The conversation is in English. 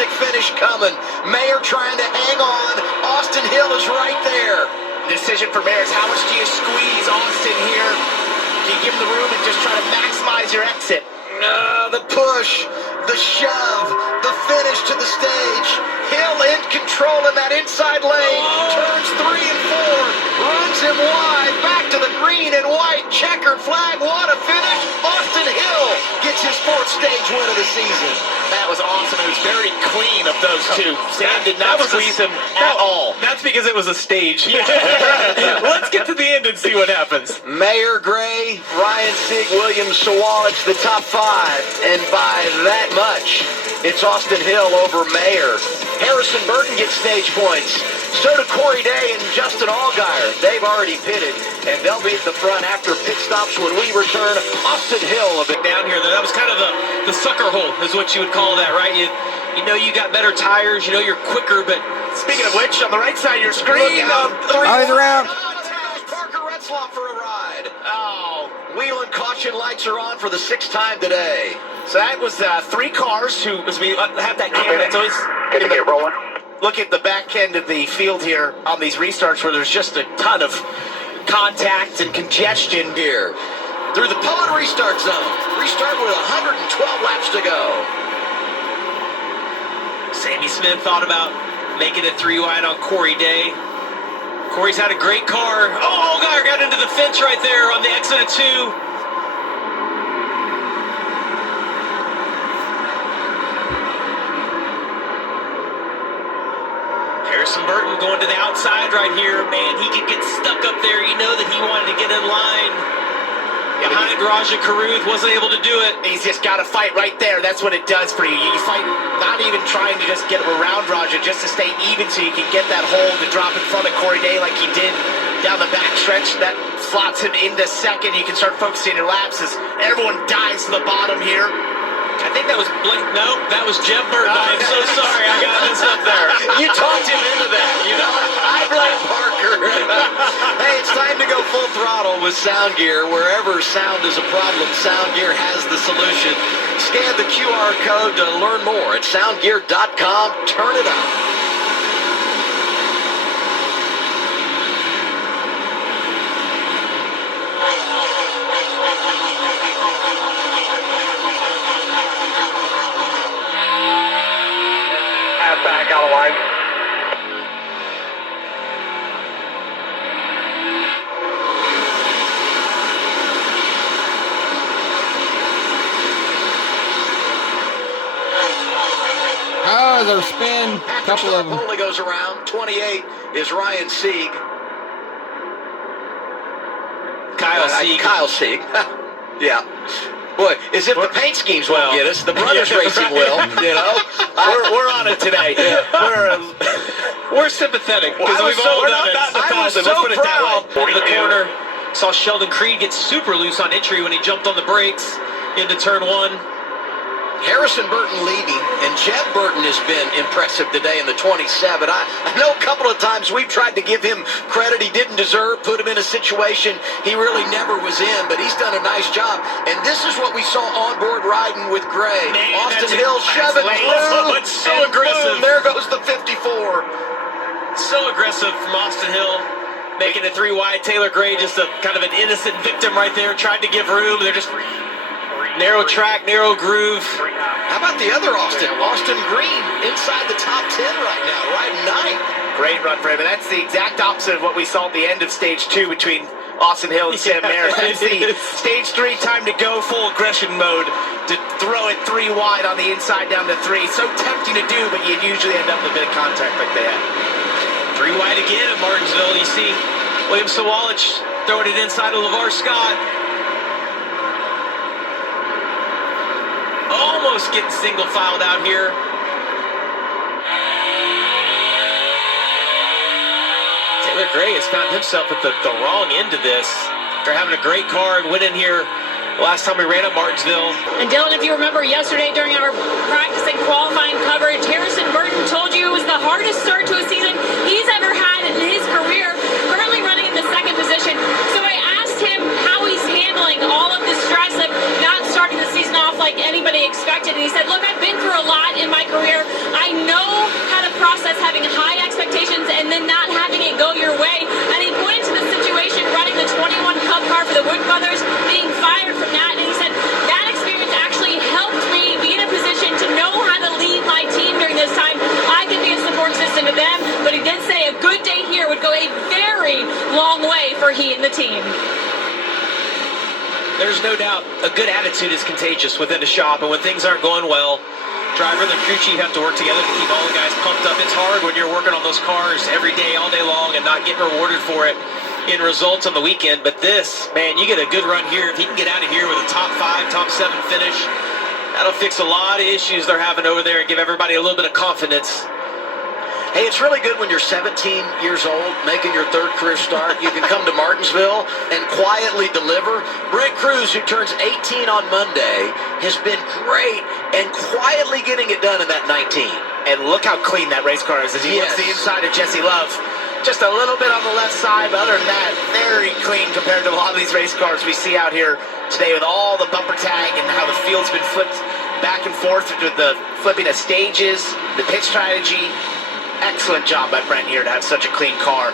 fantastic finish coming. Mayer trying to hang on. Austin Hill is right there. Decision for Mayer is how much do you squeeze Austin here? Do you give him the room and just try to maximize your exit? The push, the shove, the finish to the stage. Hill in control in that inside lane. Turns 3 and 4. Runs him wide. Back to the green and white. Checkered flag. What a finish. Austin Hill gets his 4th stage win of the season. That was awesome. It was very clean of those two. Sam did not squeeze him at all. That's because it was a stage. Let's get to the end and see what happens. Mayer, Gray, Ryan Sieg, Williams, Sawalich, the top 5. And by that much, it's Austin Hill over Mayer. Harrison Burton gets stage points. So do Corey Day and Justin Allgaier. They've already pitted, and they'll be at the front after pit stops when we return. Austin Hill a bit down here. That was kind of the sucker hole is what you would call that, right? You know you got better tires. You know you're quicker, but speaking of which, on the right side of your screen, eyes around. Parker Retzlaff for a ride. Oh, wheel and caution lights are on for the 6th time today. So that was 3 cars who, as we have that camera that's always rolling. Look at the back end of the field here on these restarts where there's just a ton of contact and congestion here. Through the Poet restart zone. Restart with 112 laps to go. Sammy Smith thought about making it 3 wide on Corey Day. Corey's had a great car. Oh, Allgaier got into the fence right there on the exit of 2. Harrison Burton going to the outside right here. Man, he could get stuck up there. You know that he wanted to get in line behind Raja Caruth. Wasn't able to do it. He's just got to fight right there. That's what it does for you. You fight not even trying to just get around Raja, just to stay even so you can get that hole to drop in front of Corey Day like he did down the backstretch. That slots him into 2nd. You can start focusing your laps as everyone dives to the bottom here. I think that was Blake. No, that was Jeff Burton. I'm so sorry. I got this up there. You talked him into that, you know. I blame Parker. Hey, it's time to go full throttle with Sound Gear. Wherever sound is a problem, Sound Gear has the solution. Scan the QR code to learn more at soundgear.com. Turn it up. Back out of line. Oh, there's spin. A couple of them. Foley goes around. 28 is Ryan Sieg. Kyle Sieg. Yeah. Boy, as if the paint schemes won't get us, the brothers racing will, you know. We're on it today. We're sympathetic because we've all done it. I was so proud. In the corner, saw Sheldon Creed get super loose on entry when he jumped on the brakes into turn 1. Harrison Burton leading, and Jeb Burton has been impressive today in the 27. I know a couple of times we've tried to give him credit he didn't deserve, put him in a situation he really never was in, but he's done a nice job. And this is what we saw on board riding with Gray. Man, Austin Hill shoving through. It's so aggressive. Boom, there goes the 54. So aggressive from Austin Hill. Making it 3 wide. Taylor Gray just a kind of an innocent victim right there. Tried to give room. They're just narrow track, narrow groove. How about the other Austin? Austin Green inside the top 10 right now, riding 9. Great run for him, and that's the exact opposite of what we saw at the end of stage 2 between Austin Hill and Sam Mayer. That's the stage 3 time to go full aggression mode to throw it 3 wide on the inside down to 3. So tempting to do, but you usually end up with a bit of contact like they had. 3 wide again at Martinsville. You see William Sawalich throwing it inside of LeVar Scott. Almost getting single filed out here. Taylor Gray has found himself at the wrong end of this. After having a great car and winning here last time we ran at Martinsville. And Dylan, if you remember yesterday during our practice and qualifying coverage, Harrison Burton told you it was the hardest start to a season he's ever had in his career, currently running in the 2nd position. So I asked him how he's handling all of the stress of not starting the season off like anybody expected. And he said, look, I've been through a lot in my career. I go your way. And he pointed to the situation running the 21 Cup car for the Wood brothers, being fired from that. And he said, that experience actually helped me be in a position to know how to lead my team during this time. I can be a support system to them, but he did say a good day here would go a very long way for he and the team. There's no doubt a good attitude is contagious within the shop, and when things aren't going well, driver and the crew chief have to work together to keep all the guys pumped up. It's hard when you're working on those cars every day, all day long, and not getting rewarded for it in results on the weekend. But this, man, you get a good run here. If he can get out of here with a top 5, top 7 finish, that'll fix a lot of issues they're having over there and give everybody a little bit of confidence. Hey, it's really good when you're 17 years old, making your 3rd career start. You can come to Martinsville and quietly deliver. Brent Cruz, who turns 18 on Monday, has been great and quietly getting it done in that 19. And look how clean that race car is as he Yes. looks the inside of Jesse Love. Just a little bit on the left side, but other than that, very clean compared to a lot of these race cars we see out here today with all the bumper tag and how the field's been flipped back and forth with the flipping of stages, the pit strategy. Excellent job by Brent here to have such a clean car.